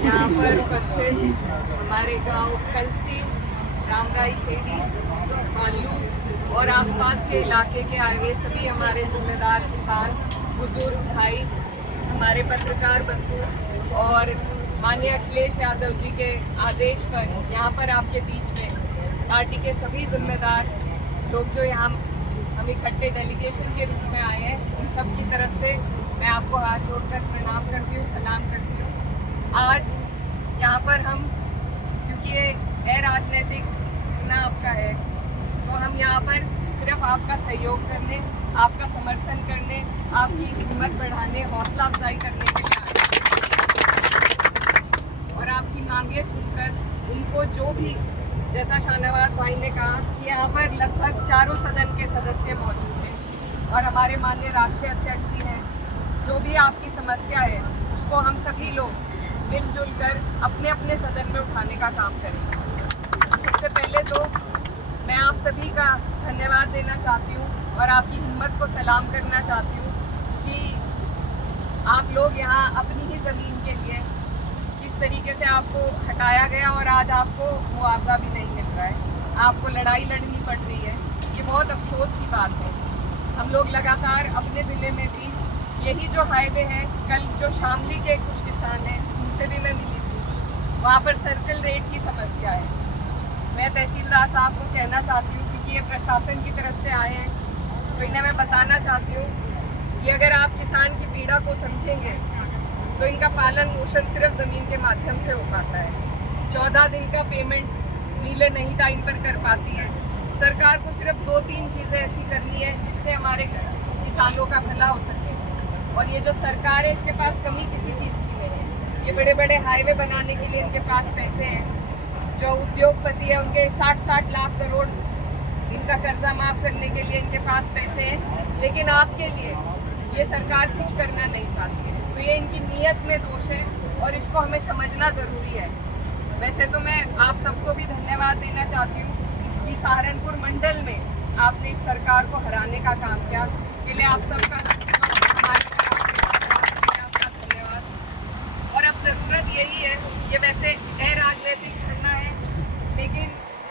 यहाँ पर उपस्थित हमारे गांव कलसी, रामराई खेड़ी, मालू और आसपास के इलाके के आए हुए सभी हमारे जिम्मेदार किसान, बुजुर्ग भाई, हमारे पत्रकार बंधु और माननीय अखिलेश यादव जी के आदेश पर यहाँ पर आपके बीच में पार्टी के सभी जिम्मेदार लोग जो यहाँ हम इकट्ठे डेलीगेशन के रूप में आए हैं, उन सब की तरफ से मैं आपको हाथ जोड़कर प्रणाम करती हूँ, सलाम करती हूँ। आज यहाँ पर हम, क्योंकि ये राजनीतिक ना आपका है, तो हम यहाँ पर सिर्फ आपका सहयोग करने, आपका समर्थन करने, आपकी हिम्मत बढ़ाने, हौसला अफजाई करने के लिए आए और आपकी मांगे सुनकर उनको जो भी, जैसा शाहनवाज भाई ने कहा कि यहाँ पर लगभग चारों सदन के सदस्य मौजूद हैं और हमारे माननीय राष्ट्रीय अध्यक्ष जी हैं, जो भी आपकी समस्या है उसको हम सभी लोग मिलजुल कर अपने अपने सदन में उठाने का काम करेंगे। सबसे पहले तो मैं आप सभी का धन्यवाद देना चाहती हूँ और आपकी हिम्मत को सलाम करना चाहती हूँ कि आप लोग यहाँ अपनी ही ज़मीन के लिए किस तरीके से आपको हटाया गया और आज आपको मुआवजा भी नहीं मिल रहा है, आपको लड़ाई लड़नी पड़ रही है। ये बहुत अफसोस की बात है। हम लोग लगातार अपने ज़िले में भी यही जो हाईवे है, कल जो शामली के कुछ किसान हैं उनसे भी मैं मिली थी, वहाँ पर सर्कल रेट की समस्या है। मैं तहसीलदार साहब को कहना चाहती हूँ, क्योंकि ये प्रशासन की तरफ से आए हैं, तो इन्हें मैं बताना चाहती हूँ कि अगर आप किसान की पीड़ा को समझेंगे तो इनका पालन पोषण सिर्फ ज़मीन के माध्यम से हो पाता है। 14 दिन का पेमेंट नीले नहीं टाइम पर कर पाती है। सरकार को सिर्फ 2-3 चीज़ें ऐसी करनी है जिससे हमारे किसानों का भला हो सके, और ये जो सरकार है इसके पास कमी किसी चीज़ की नहीं है। ये बड़े बड़े हाईवे बनाने के लिए इनके पास पैसे हैं, जो उद्योगपति है उनके 60-60 लाख करोड़ इनका कर्जा माफ़ करने के लिए इनके पास पैसे हैं, लेकिन आपके लिए ये सरकार कुछ करना नहीं चाहती है। तो ये इनकी नीयत में दोष है और इसको हमें समझना ज़रूरी है। वैसे तो मैं आप सबको भी धन्यवाद देना चाहती हूँ कि सहारनपुर मंडल में आपने इस सरकार को हराने का काम किया, इसके लिए आप सबका धन्यवाद। और अब ज़रूरत यही है, ये वैसे राजनीतिक करना है, लेकिन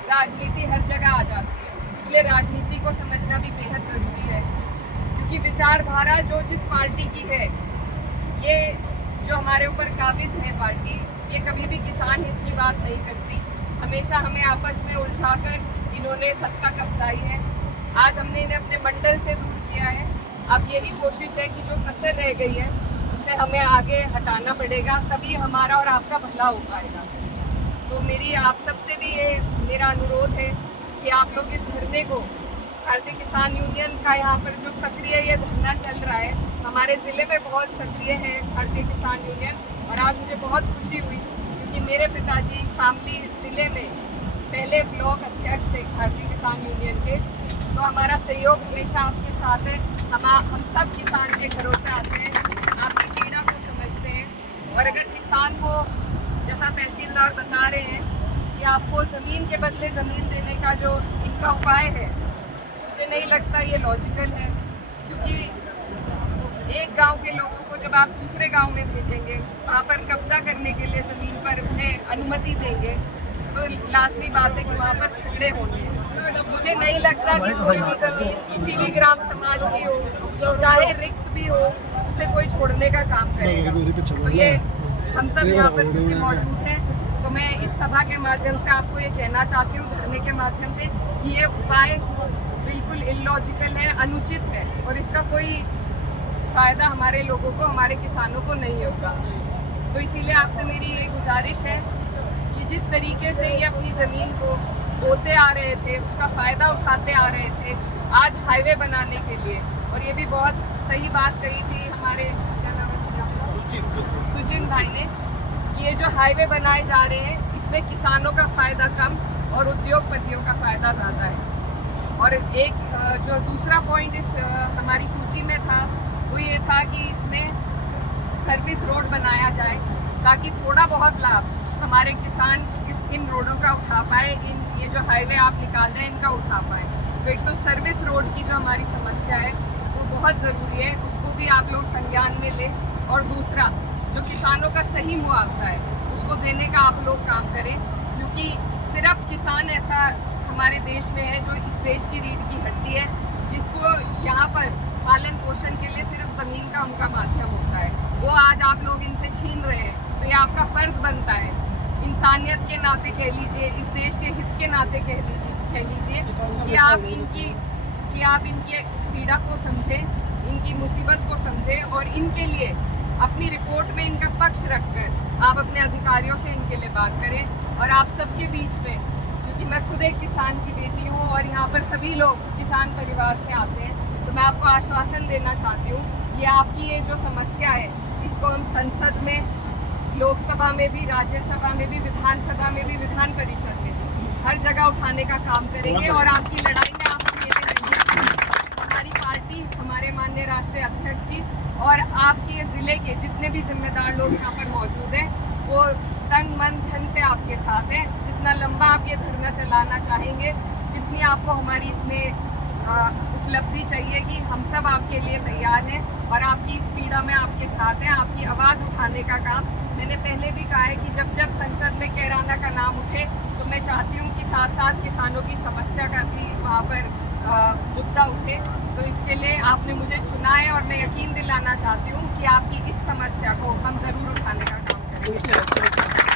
राजनीति हर जगह आ जाती है, इसलिए राजनीति को समझना भी बेहद ज़रूरी है। क्योंकि विचारधारा जो जिस पार्टी की है, ये जो हमारे ऊपर काबिज है पार्टी, ये कभी भी किसान हित की बात नहीं करती। हमेशा हमें आपस में उलझाकर इन्होंने सत्ता कब्जाई है। आज हमने इन्हें अपने मंडल से दूर किया है। अब यही कोशिश है कि जो कसर रह गई है उसे हमें आगे हटाना पड़ेगा, तभी हमारा और आपका भला हो पाएगा। तो मेरी आप सबसे भी ये मेरा अनुरोध है कि आप लोग इस धरने को, भारतीय किसान यूनियन का यहाँ पर जो सक्रिय ये धरना चल रहा है, हमारे ज़िले में बहुत सक्रिय है भारतीय किसान यूनियन, और आज मुझे बहुत खुशी हुई क्योंकि मेरे पिताजी शामली ज़िले में पहले ब्लॉक अध्यक्ष थे भारतीय किसान यूनियन के। तो हमारा सहयोग हमेशा आपके साथ है। हम सब किसान के घरों से आते हैं, आपकी पीड़ा को समझते हैं, और अगर किसान को, जैसा तहसीलदार बता रहे हैं कि आपको ज़मीन के बदले ज़मीन देने का जो इनका उपाय है, मुझे नहीं लगता ये लॉजिकल है। क्योंकि एक गांव के लोगों को जब आप दूसरे गांव में भेजेंगे, वहाँ पर कब्जा करने के लिए ज़मीन पर उन्हें अनुमति देंगे, तो लाजमी बात है कि वहाँ पर झगड़े होंगे। मुझे नहीं लगता कि कोई भी ज़मीन किसी भी ग्राम समाज की हो, चाहे रिक्त भी हो, उसे कोई छोड़ने का काम करेगा। तो ये हम सब यहाँ पर मौजूद हैं, तो मैं इस सभा के माध्यम से आपको ये कहना चाहती हूँ, धरने के माध्यम से, कि ये उपाय बिल्कुल इलॉजिकल है, अनुचित है, और इसका कोई फ़ायदा हमारे लोगों को, हमारे किसानों को नहीं होगा। तो इसीलिए आपसे मेरी ये गुजारिश है कि जिस तरीके से ये अपनी ज़मीन को बोते आ रहे थे, उसका फ़ायदा उठाते आ रहे थे आज हाईवे बनाने के लिए, और ये भी बहुत सही बात कही थी हमारे क्या नाम है, सुजिन भाई ने, कि ये जो हाईवे बनाए जा रहे हैं इसमें किसानों का फ़ायदा कम और उद्योगपतियों का फ़ायदा ज़्यादा है। और एक जो दूसरा पॉइंट इस हमारी सूची में था वो ये था कि इसमें सर्विस रोड बनाया जाए ताकि थोड़ा बहुत लाभ हमारे किसान इन रोडों का उठा पाए, ये जो हाईवे आप निकाल रहे हैं इनका उठा पाए। तो एक तो सर्विस रोड की जो हमारी समस्या है वो बहुत ज़रूरी है, उसको भी आप लोग संज्ञान में लें। और दूसरा, जो किसानों का सही मुआवजा है उसको उसको देने का आप लोग काम करें, क्योंकि सिर्फ किसान ऐसा हमारे देश में है जो इस देश की रीढ़ की हड्डी है, जिसको यहाँ पर पालन पोषण के लिए सिर्फ ज़मीन का उनका माध्यम होता है। वो आज आप लोग इनसे छीन रहे हैं, तो ये आपका फ़र्ज़ बनता है, इंसानियत के नाते कह लीजिए, इस देश के हित के नाते कह लीजिए कि आप इनकी पीड़ा को समझें, इनकी मुसीबत को समझें और इनके लिए अपनी रिपोर्ट में इनका पक्ष रखकर आप अपने अधिकारियों से इनके लिए बात करें। और आप सबके बीच में, क्योंकि मैं खुद एक किसान की बेटी हूँ और यहाँ पर सभी लोग किसान परिवार से आते हैं, तो मैं आपको आश्वासन देना चाहती हूँ कि आपकी ये जो समस्या है, इसको हम संसद में, लोकसभा में भी, राज्यसभा में भी, विधानसभा में भी, विधान परिषद में भी, हर जगह उठाने का काम करेंगे। और आपकी लड़ाई में आप अकेले नहीं हैं। हमारी पार्टी, हमारे माननीय राष्ट्रीय अध्यक्ष जी और आपके ज़िले के जितने भी जिम्मेदार लोग यहाँ पर मौजूद हैं, वो तन मन धन से आपके साथ हैं। जितना लंबा आप ये धरना चलाना चाहेंगे, जितनी आपको हमारी इसमें उपलब्धि चाहिएगी, हम सब आपके लिए तैयार हैं और आपकी इस पीड़ा में आपके साथ हैं। आपकी आवाज़ उठाने का काम, मैंने पहले भी कहा है कि जब जब संसद में कैराना का नाम उठे तो मैं चाहती हूँ कि साथ साथ किसानों की समस्या का भी वहाँ पर मुद्दा उठे। तो इसके लिए आपने मुझे चुना है और मैं यकीन दिलाना चाहती हूँ कि आपकी इस समस्या को हम ज़रूर उठाने का काम करेंगे।